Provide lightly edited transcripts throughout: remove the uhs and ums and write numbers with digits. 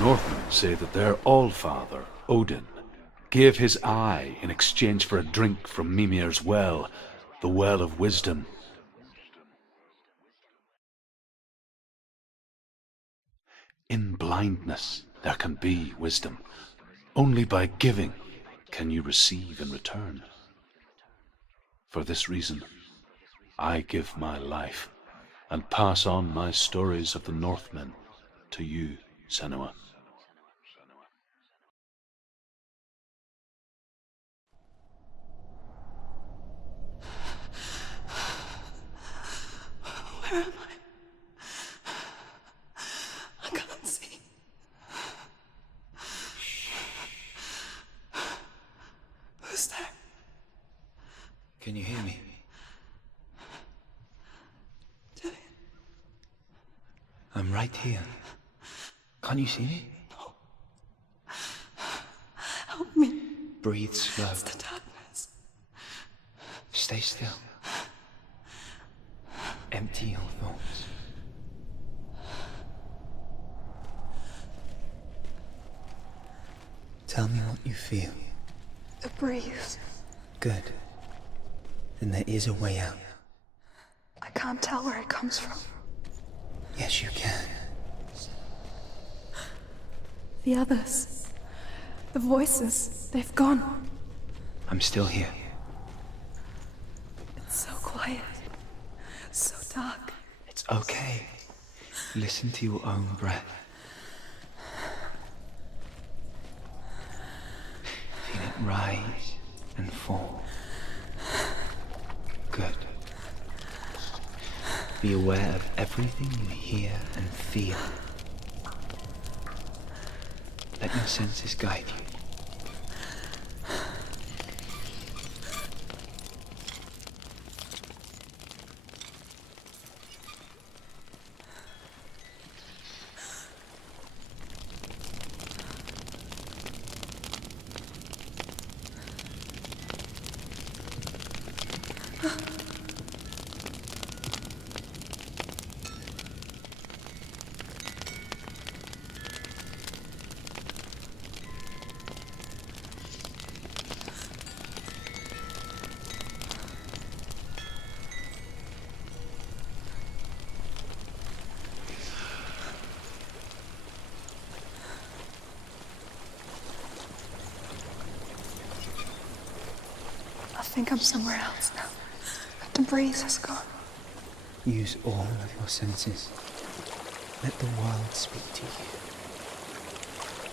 Northmen say that their Allfather, Odin, gave his eye in exchange for a drink from Mimir's well, the Well of Wisdom. In blindness there can be wisdom. Only by giving can you receive in return. For this reason, I give my life and pass on my stories of the Northmen to you, Senua. Where am I? I can't see. Who's there? Can you hear me? Dillian. I'm right here. Can't you see me? No. Help me. Breathe slow. It's the darkness. Stay still. Empty your thoughts. Tell me what you feel. The breeze. Good. Then there is a way out. I can't tell where it comes from. Yes, you can. The others. The voices. They've gone. I'm still here. It's so quiet. So dark. It's okay. Listen to your own breath. Feel it rise and fall. Good. Be aware of everything you hear and feel. Let your senses guide you. I think I'm somewhere else now. The breeze has gone. Use all of your senses. Let the world speak to you.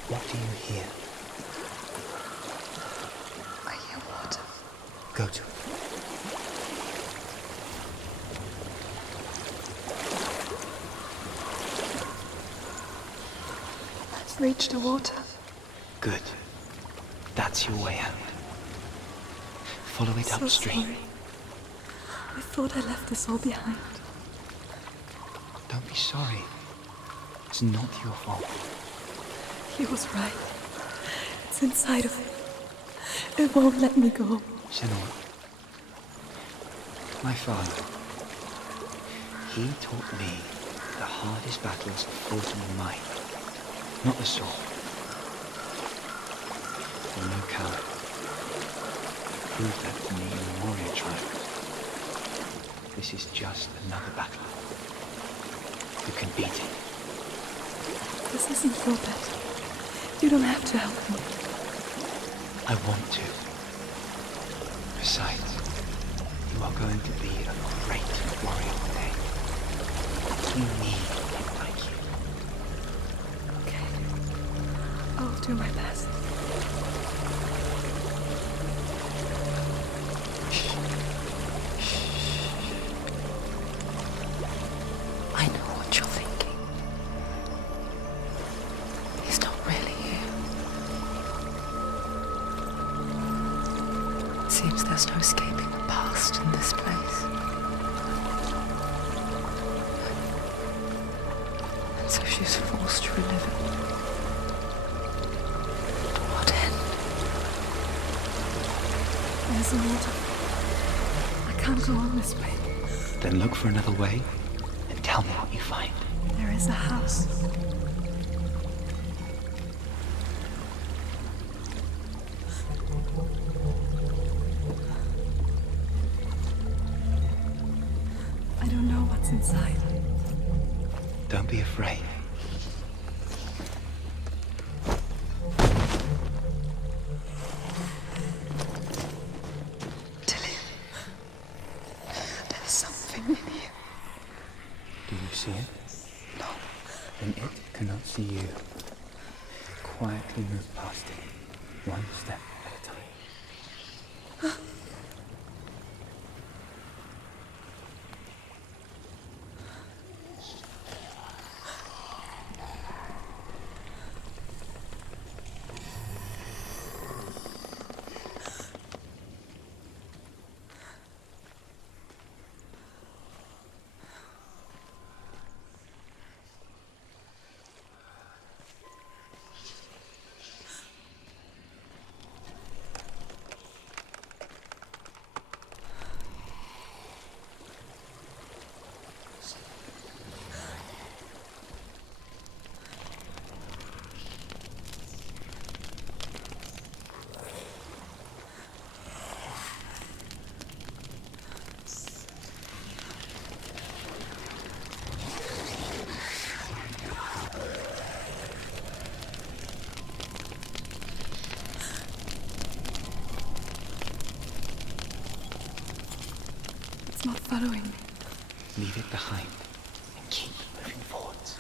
What do you hear? I hear water. Go to it. I've reached the water. Good. That's your way out. Follow it So upstream. sorry. I thought I left this all behind. Don't be sorry. It's not your fault. He was right. It's inside of me. It won't let me go. Senua. My father. He taught me the hardest battles are fought in the mind, not the sword. You're no coward. Prove that to me in the warrior tribe. This is just another battle. You can beat it. This isn't your battle. You don't have to help me. I want to. Besides, you are going to be a great warrior one day. We need people like you. Okay. I'll do my best. I know what you're thinking. He's not really here. Seems there's no escaping the past in this place. And so she's forced to relive it. To what end? There's a waterfall. I can't go on this way. Then look for another way and tell me what you find. There is a house. inside. Don't be afraid. Tilly, there's something in here. Do you see it? No. Then it cannot see you. Quietly move past it, one step at a time. It's not following me. Leave it behind and keep moving forwards.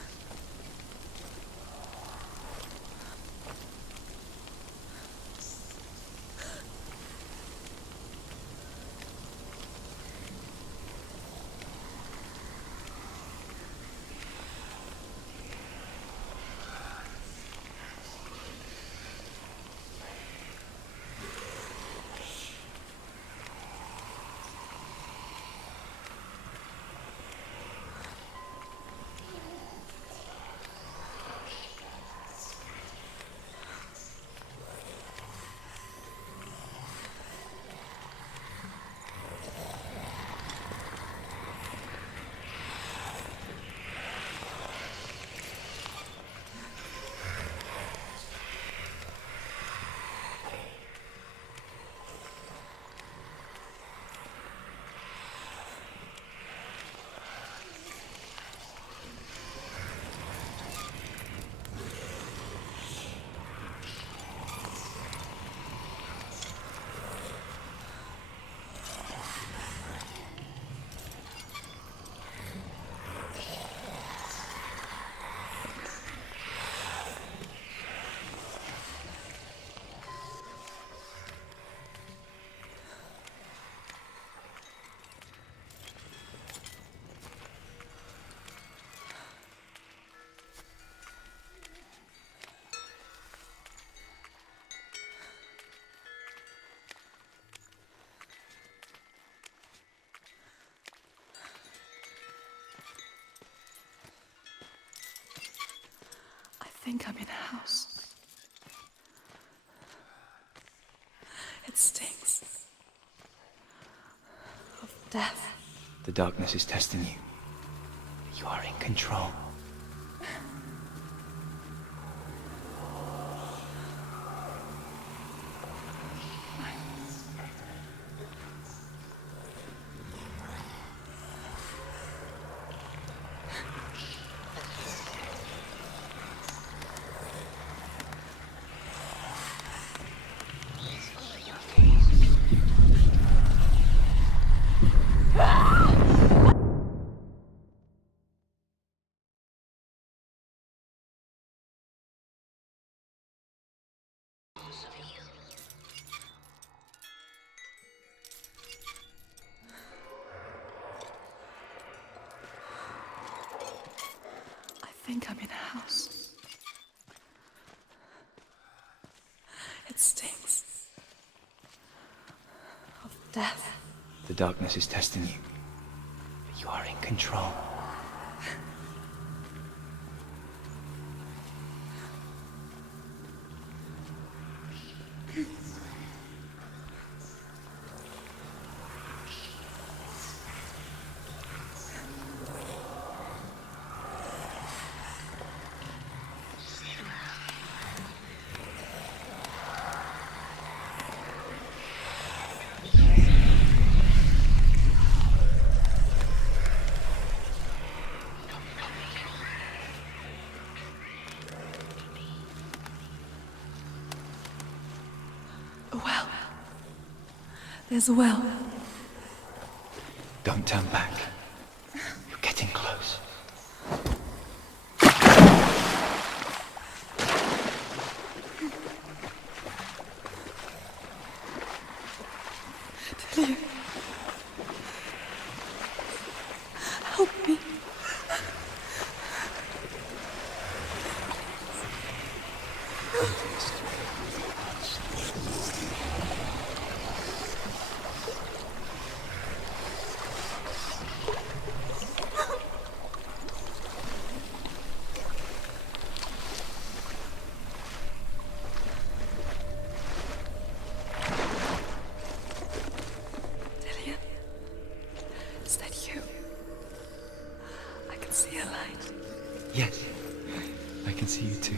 I think I'm in a house. It stinks of death. The darkness is testing you. You are in control. I think I'm in a house. It stinks of death. The darkness is testing you. You are in control. as well. Don't turn back. You're getting close. Delia. Help me. Delia, is that you? I can see a light. Yes, I can see you too.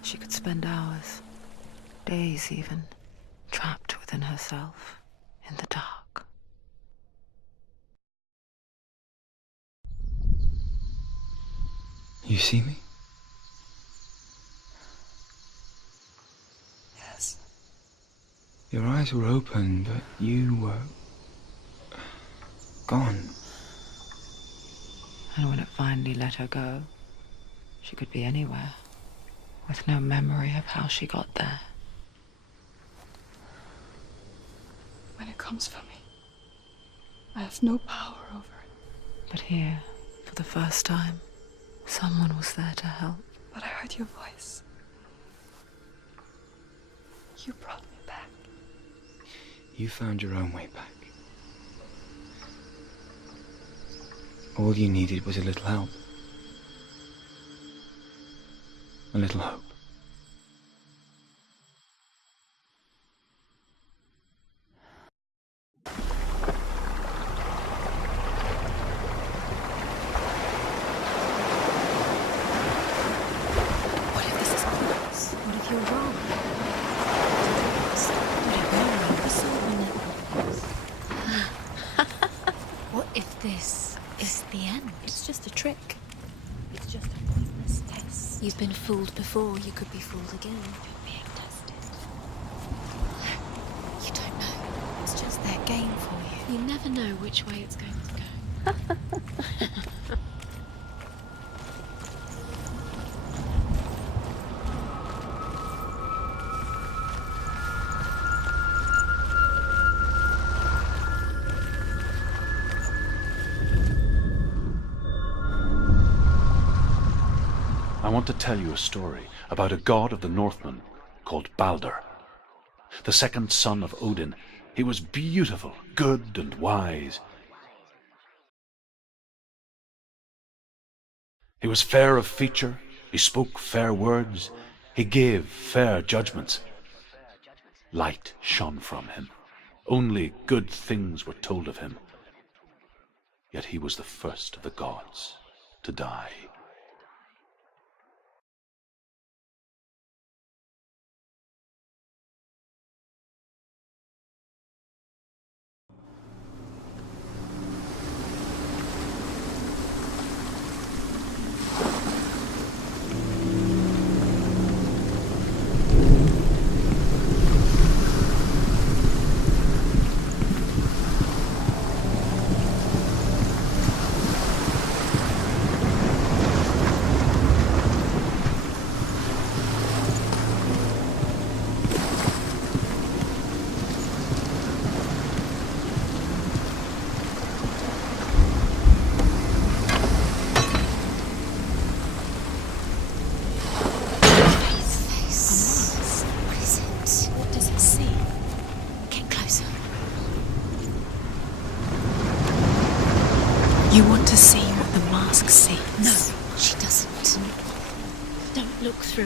She could spend hours, days even, trapped within herself, in the dark. You see me? Yes. Your eyes were open, but you were gone. And when it finally let her go, she could be anywhere, with no memory of how she got there. When it comes for me, I have no power over it. But here, for the first time, someone was there to help. But I heard your voice. You brought me back. You found your own way back. All you needed was a little help. A little hope. What if this is close? What if you're wrong? What if you're wrong? The sword will never lose. What if this is the end? It's just a trick. It's just a pointless test. You've been fooled before. You could be fooled again. You're being tested. You don't know. It's just their game for you. You never know which way it's going to go. I want to tell you a story about a god of the Northmen called Balder. The second son of Odin, he was beautiful, good and wise. He was fair of feature, he spoke fair words, he gave fair judgments. Light shone from him. Only good things were told of him. Yet he was the first of the gods to die.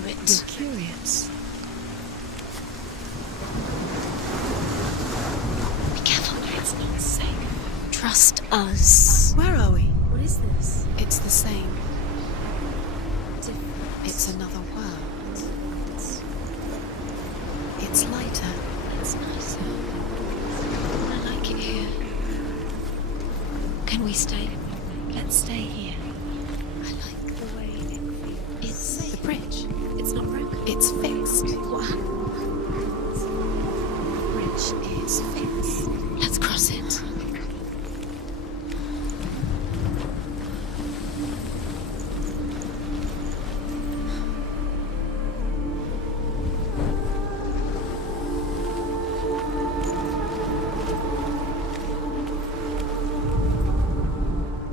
through it. You're curious. Be careful. It's not safe. Trust us. Where are we? What is this? It's the same. Different. It's another world. It's lighter. It's nicer. I like it here. Can we stay? Let's stay here. I like the way it feels. It's The bridge. It's not broken. It's fixed. What happened? The bridge is fixed. Let's cross it.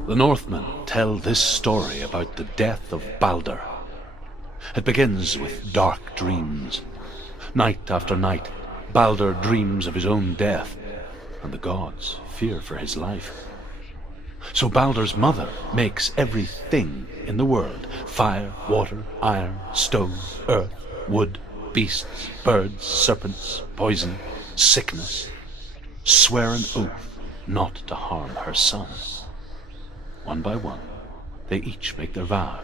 The Northmen tell this story about the death of Baldur. It begins with dark dreams. Night after night, Baldur dreams of his own death, and the gods fear for his life. So Baldur's mother makes everything in the world, fire, water, iron, stone, earth, wood, beasts, birds, serpents, poison, sickness, swear an oath not to harm her son. One by one, they each make their vow.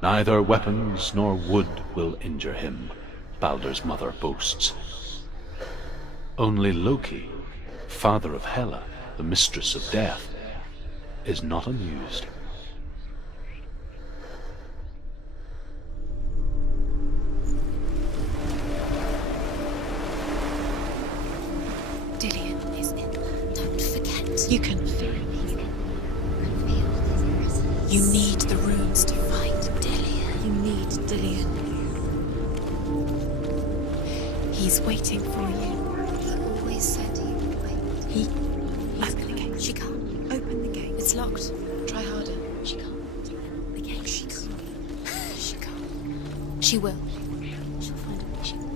Neither weapons nor wood will injure him, Baldur's mother boasts. Only Loki, father of Hela, the mistress of death, is not amused. Dillion is in there. Don't forget. You can feel it. You need the runes to find Dillion. You need Dillion. He's waiting for you. He always said he would wait. Open the gate. She can't. Open the gate. It's locked. Try harder. She can't. The gate. She can't. She can't. She will. She'll find a way. She will.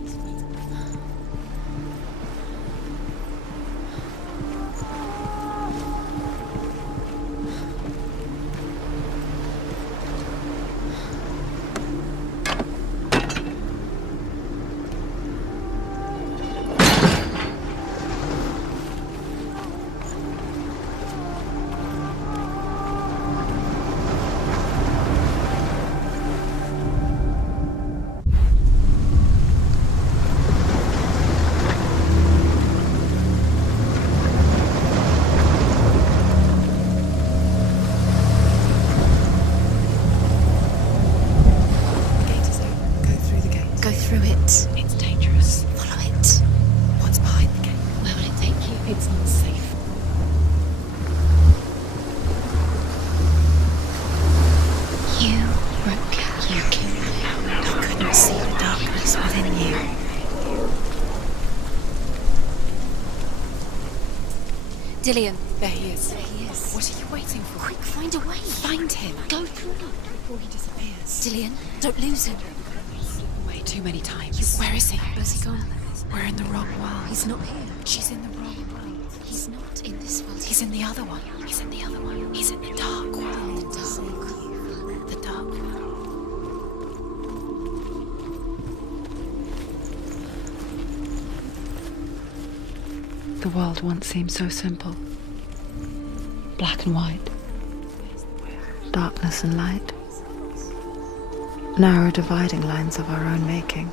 The gate is open. Go through the gate. Go through it. It's dangerous. Follow it. What's behind the gate? Where will it take you? It's not safe. You broke out. You killed me. I couldn't see the darkness within you. Dillion. There he is. There he is. What are you waiting for? Quick, find a way. Find him. Go through. Before he disappears. Dillion, don't lose him. Way too many times. Where is he? Where's he gone? We're in the wrong world. He's not here. She's in the wrong world. He's not in this world. He's in the other one. He's in the other one. He's in the dark world. The dark. The dark world. The world once seemed so simple. Black and white. Darkness and light. Narrow dividing lines of our own making.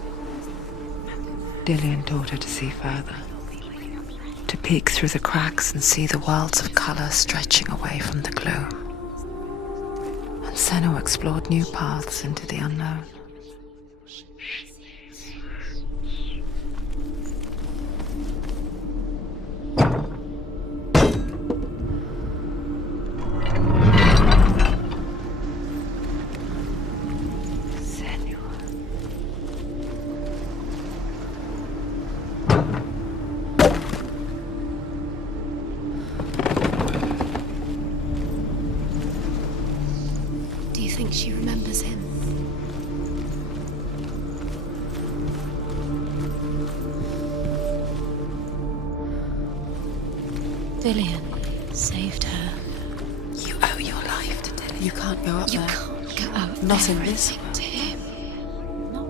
Dillion taught her to see further. To peek through the cracks and see the worlds of colour stretching away from the gloom. And Senua explored new paths into the unknown. Do you think she remembers him? Dillion saved her. You owe your life to Dillion. You can't go up You there. can't go up Not in there this and to him. Not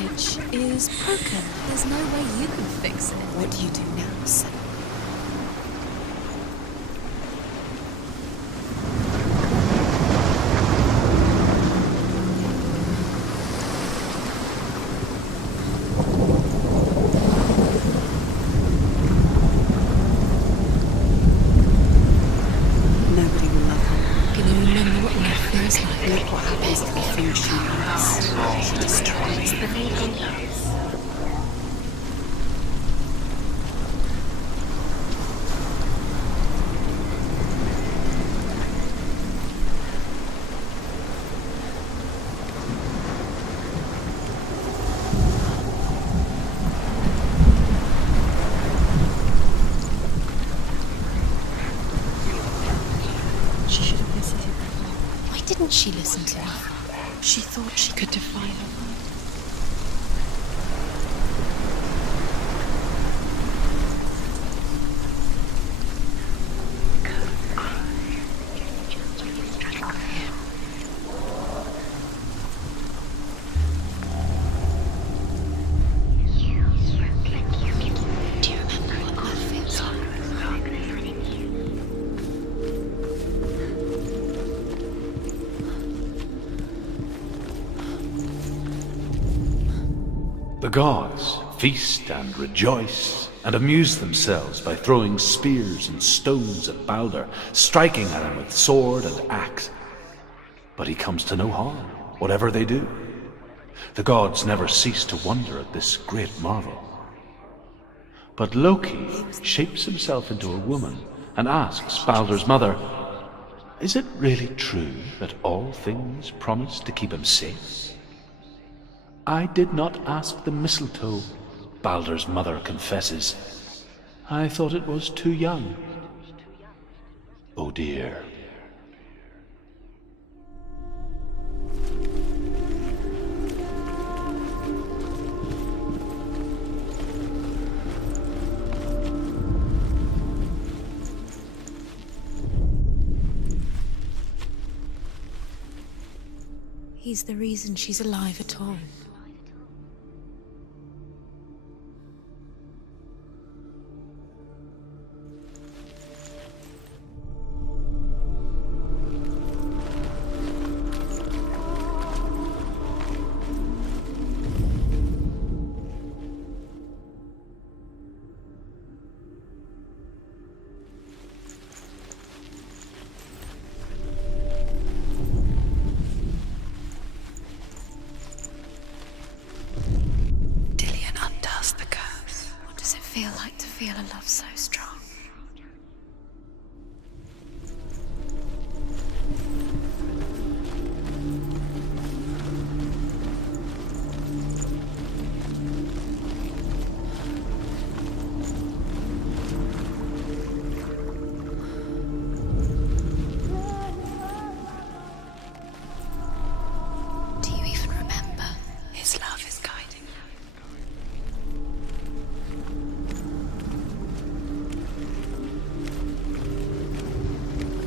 bridge is broken. There's no way you can fix it. What do you do now, Senua? Nobody will love her. Can you remember what life feels like? Look what happens to the things she loves. She destroys The vehicle. She should have visited before. Why didn't she listen to me? She thought she could define her world. Do you remember what that feels like? The gods feast and rejoice and amuse themselves by throwing spears and stones at Balder, striking at him with sword and axe. But he comes to no harm, whatever they do. The gods never cease to wonder at this great marvel. But Loki shapes himself into a woman and asks Balder's mother, "Is it really true that all things promise to keep him safe?" "I did not ask the mistletoe," Balder's mother confesses. "I thought it was too young." Oh dear. He's the reason she's alive at all. Feel like to feel a love so strong. Do you even remember? His love is guiding you.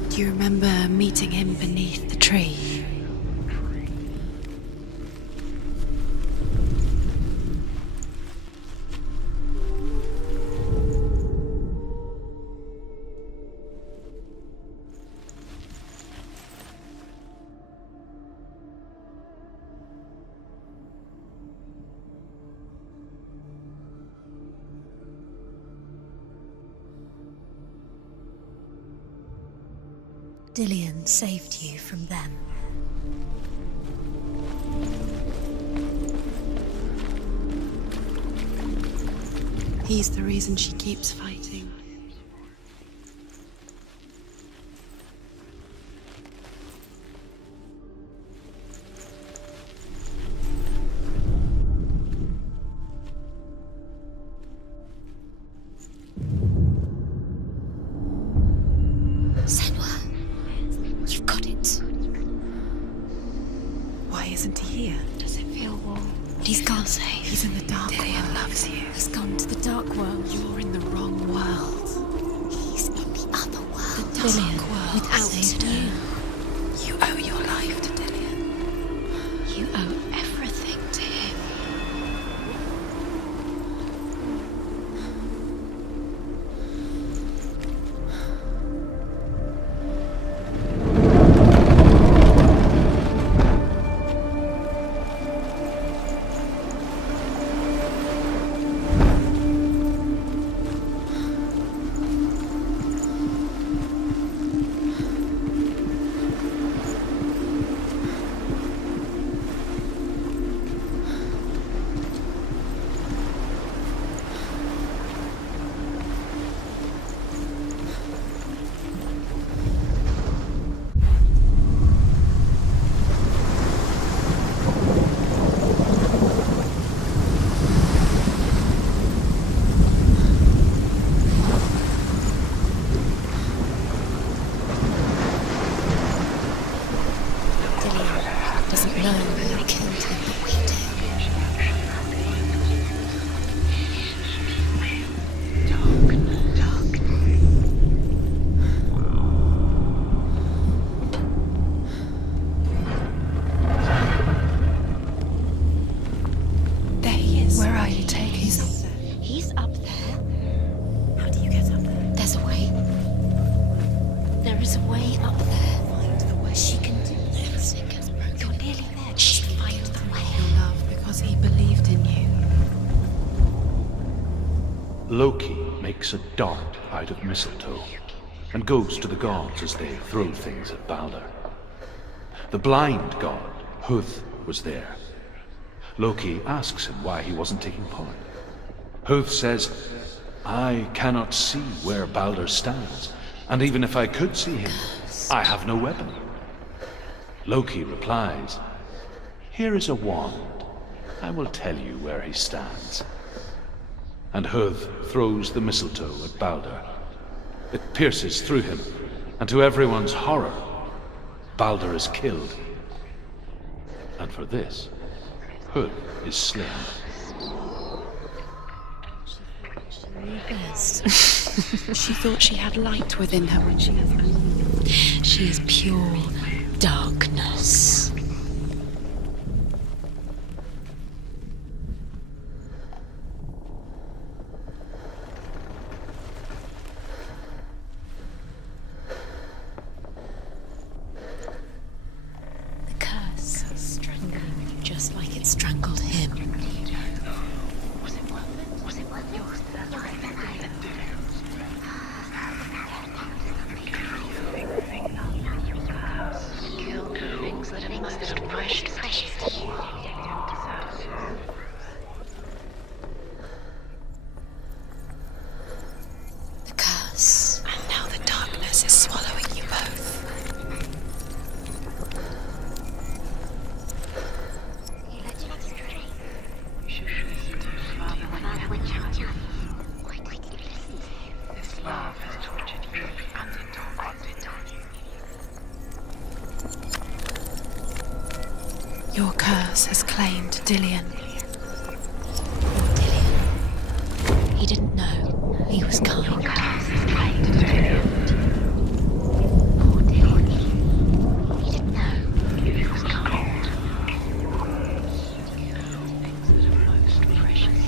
Do you remember meeting him beneath the tree? Dillion saved you from them. He's the reason she keeps fighting. Senua, you've got it. Why isn't he here? Does it feel warm? He's gone safe. He's in the dark Dillion world. loves you. He's gone to the dark world. You're in the wrong world. He's in the other world. The dark Dillion, world without saved you. You owe your life to Dillion. You owe everything to him. is a way up there. Find the way. She can do this. You're nearly there. Just find the way. Your love, because he believed in you. Loki makes a dart out of mistletoe and goes to the gods as they throw things at Balder. The blind god, Huth, was there. Loki asks him why he wasn't taking part. Huth says, "I cannot see where Balder stands, and even if I could see him, I have no weapon." Loki replies, "Here is a wand. I will tell you where he stands." And Huth throws the mistletoe at Balder. It pierces through him, and to everyone's horror, Balder is killed. And for this, Huth is slain. She thought she had light within her when she has. She is pure darkness. The curse is strangling you just like it strangled him. The curse. And now the darkness is swallowing you both. This love has tortured you and your curse has claimed Dillion. Dillion. He didn't know. He was kind. Poor Dillion. He didn't know. He was kind. Things that are most precious.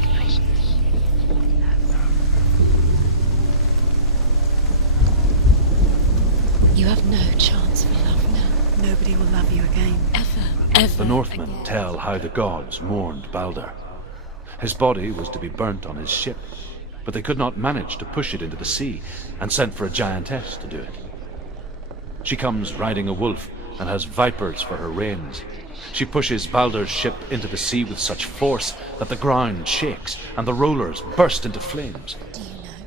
You have no chance for love now. Nobody will love you again. Ever. The Northmen tell how the gods mourned Balder. His body was to be burnt on his ship, but they could not manage to push it into the sea and sent for a giantess to do it. She comes riding a wolf and has vipers for her reins. She pushes Balder's ship into the sea with such force that the ground shakes and the rollers burst into flames. Do you know?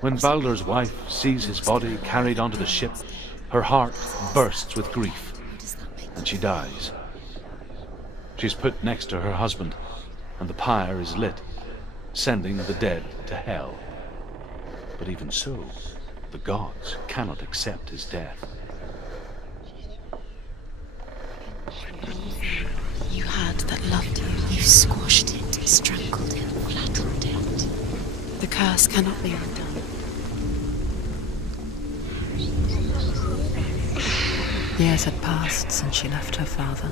When Balder's wife sees his body carried onto the ship, her heart bursts with grief, What does that make and she dies. She's put next to her husband, and the pyre is lit, sending the dead to hell. But even so, the gods cannot accept his death. You had that loved you. You squashed it, strangled it, flattened it. The curse cannot be undone. Years had passed since she left her father.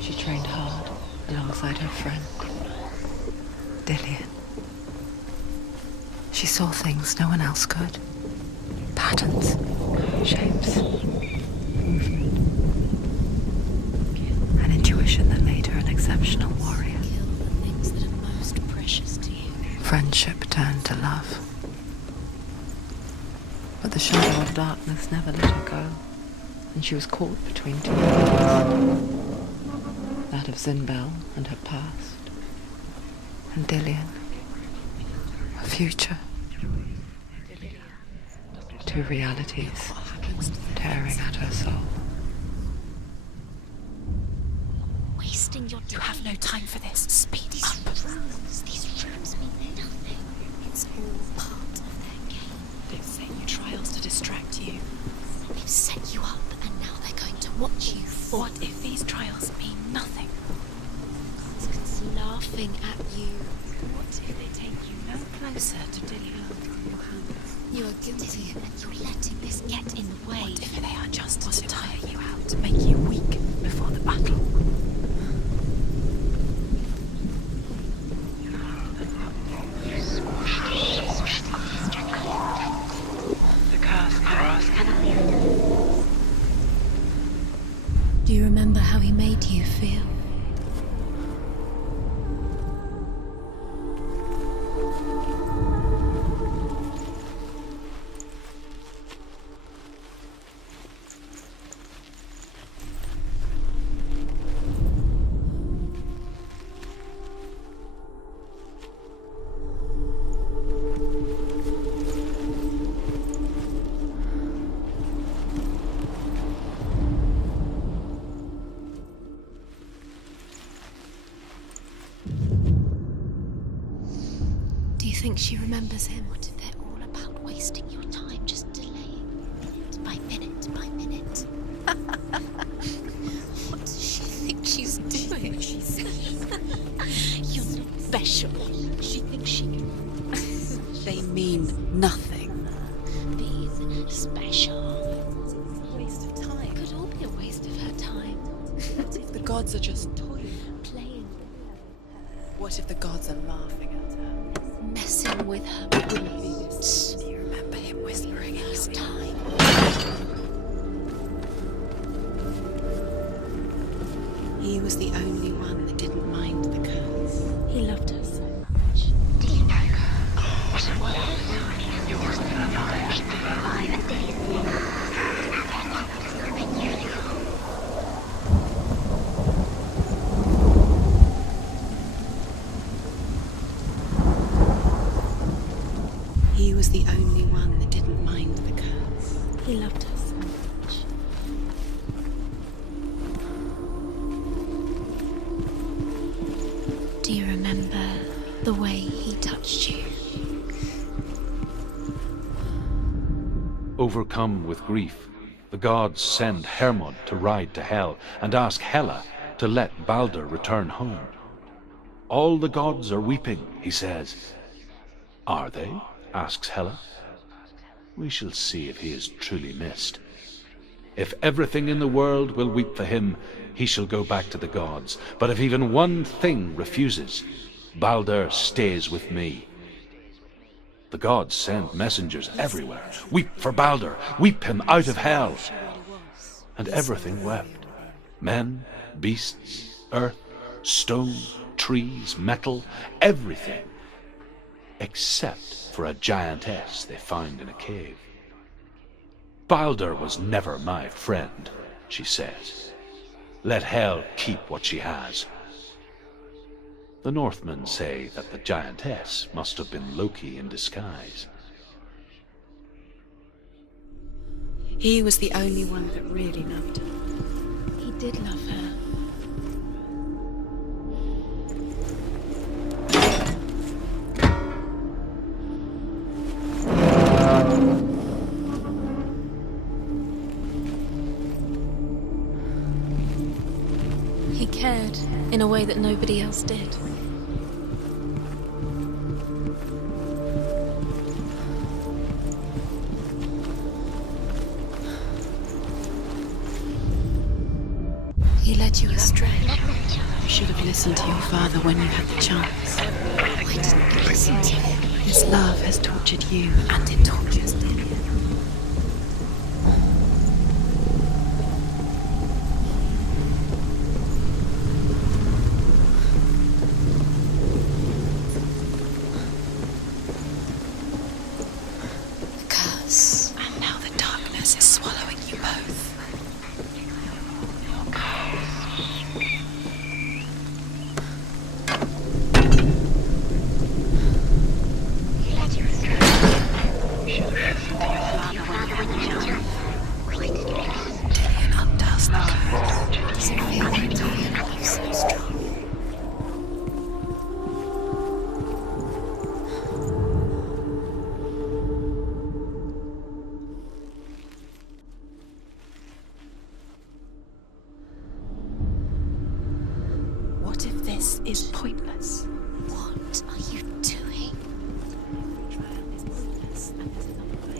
She trained hard alongside her friend, Dillion. She saw things no one else could. Patterns, shapes, movement. An intuition that made her an exceptional warrior. Kill the things that are most precious to you. Friendship turned to love. But the shadow of darkness never let her go, and she was caught between two worlds. That of Zinbel and her past, and Dillion, her future. Two realities tearing at her soul. Wasting your time. You have no time for this. Speed up. These rooms mean nothing. It's all part of their game. They've set you trials to distract you. They've set you up, and now they're going to watch you fall. What if these trials mean nothing? God's laughing at you. What if they take you no closer to Dillion from your hands? You are guilty, and you're letting this get in the way. What if they are just to tire you out, to make you weak before the battle? The curse cannot how he made you feel. Do you think she remembers him? What if they're all about wasting your time, just delaying minute by minute by minute? What does she think she's doing? You're not special. She thinks she They mean nothing. being special. Waste of time. Could all be a waste of her time. What if the gods are just toying? Playing, What if the gods are laughing at her? messing with her brains. Do you remember him whispering in his Time. He was the only one that didn't mind the curse. He loved her so much. Do you know He was the only one that didn't mind the curse. he loved her so much? Do you remember the way he touched you? Overcome with grief, the gods send Hermod to ride to Hell and ask Hela to let Balder return home. All the gods are weeping, he says. Are they? Asks Hela. We shall see if he is truly missed. If everything in the world will weep for him, he shall go back to the gods. But if even one thing refuses, Balder stays with me. The gods send messengers everywhere. Weep for Balder, weep him out of Hell. And everything wept. Men, beasts, earth, stone, trees, metal, everything. Except for a giantess they found in a cave. Balder was never my friend, she says. Let Hel keep what she has. The Northmen say that the giantess must have been Loki in disguise. He was the only one that really loved her. He did love her. He cared in a way that nobody else did. He led you astray. You should have listened to your father when you had the chance. Why didn't you listen to him? His love has tortured you. And it tortures Dillian. The curse. And now the darkness is swallowing you both. Dillian undoes the curse. Does it feel like Dillian loves so strong? What if this is pointless? What are you doing?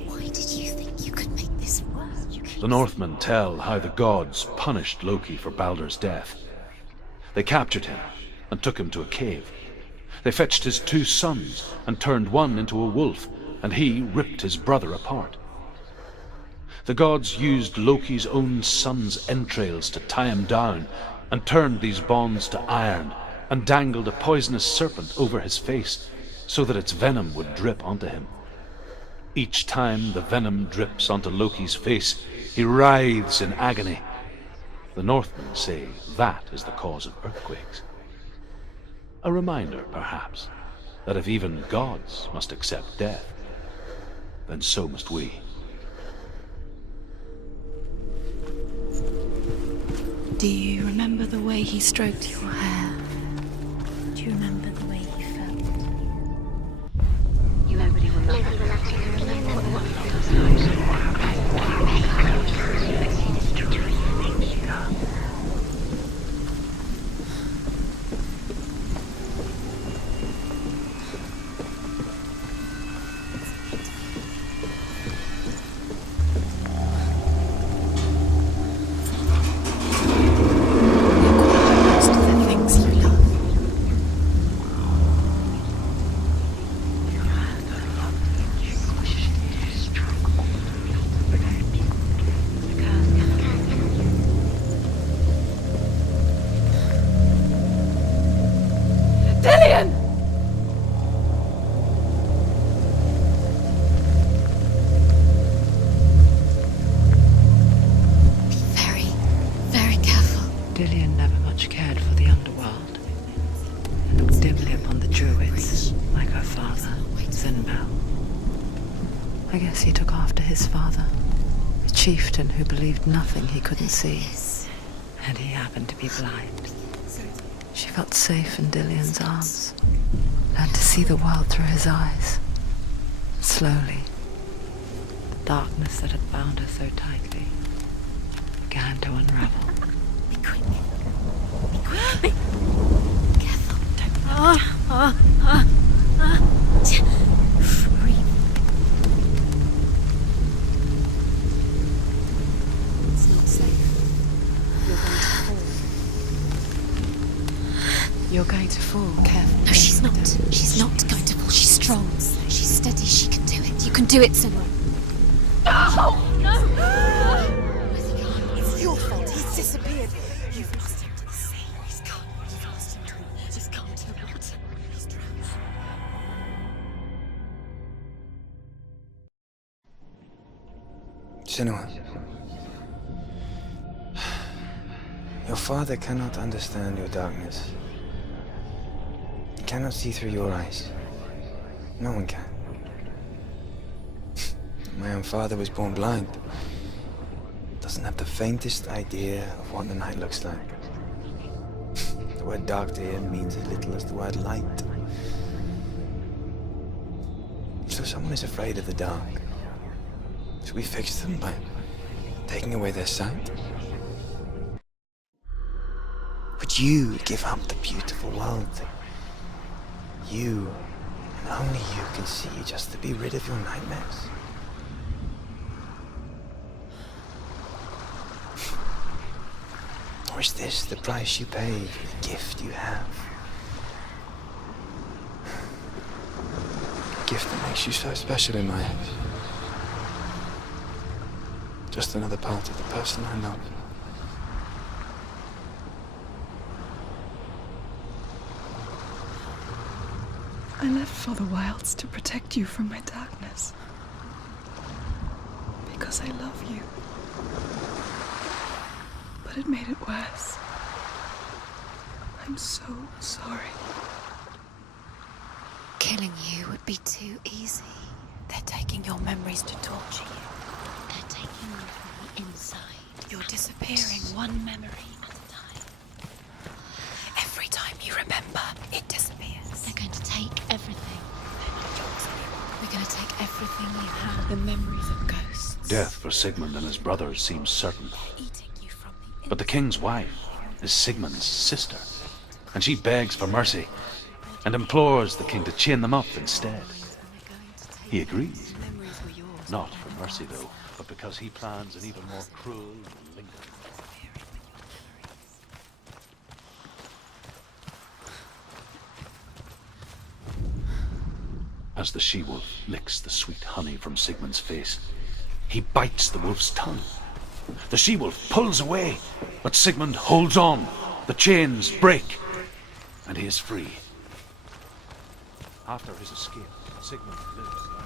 Why did you think you could make this work? The Northmen tell how the gods punished Loki for Balder's death. They captured him and took him to a cave. They fetched his 2 sons and turned one into a wolf, and he ripped his brother apart. The gods used Loki's own son's entrails to tie him down, and turned these bonds to iron, and dangled a poisonous serpent over his face, so that its venom would drip onto him. Each time the venom drips onto Loki's face, he writhes in agony. The Northmen say that is the cause of earthquakes. A reminder, perhaps, that if even gods must accept death, then so must we. Do you remember the way he stroked your hair? Do you remember the way he felt? Nobody will love you. Dillion never much cared for the underworld, and looked dimly upon the druids, like her father, Zinbel. I guess he took after his father, a chieftain who believed nothing he couldn't see, and he happened to be blind. She felt safe in Dillion's arms, learned to see the world through his eyes. Slowly, the darkness that had bound her so tightly began to unravel. Careful, don't breathe. It's not safe. You're going to fall. Careful. No, she's not. She's not going to fall. She's strong. She's steady. She can do it. You can do it, Senua. No! Where's he gone? It's your fault. He's disappeared. You've lost him to the sea. He's gone. You've lost him to him. Just gone to the water. He's drowned. Senua. Your father cannot understand your darkness. He cannot see through your eyes. No one can. My own father was born blind. Doesn't have the faintest idea of what the night looks like. The word dark to him means as little as the word light. So someone is afraid of the dark. So we fix them by taking away their sight. Would you give up the beautiful world that you, and only you, can see just to be rid of your nightmares? Or is this the price you pay for the gift you have? A gift that makes you so special in my eyes. Just another part of the person I love. I left for the wilds to protect you from my darkness. Because I love you. But it made it worse. I'm so sorry. Killing you would be too easy. They're taking your memories to torture you. They're taking you from the inside. You're disappearing one memory at a time. Every time you remember, it disappears. They're going to take everything. They're going to take everything you have. The memories of ghosts. Death for Sigmund and his brothers seems certain. Eating you from the But the king's wife is Sigmund's sister, and she begs for mercy and implores the king to chain them up instead. He agrees. Not for mercy, though, but because he plans an even more cruel and lingering. As the she-wolf licks the sweet honey from Sigmund's face, He bites the wolf's tongue. The she-wolf pulls away, but Sigmund holds on. The chains break, and he is free. After his escape, Sigmund lives.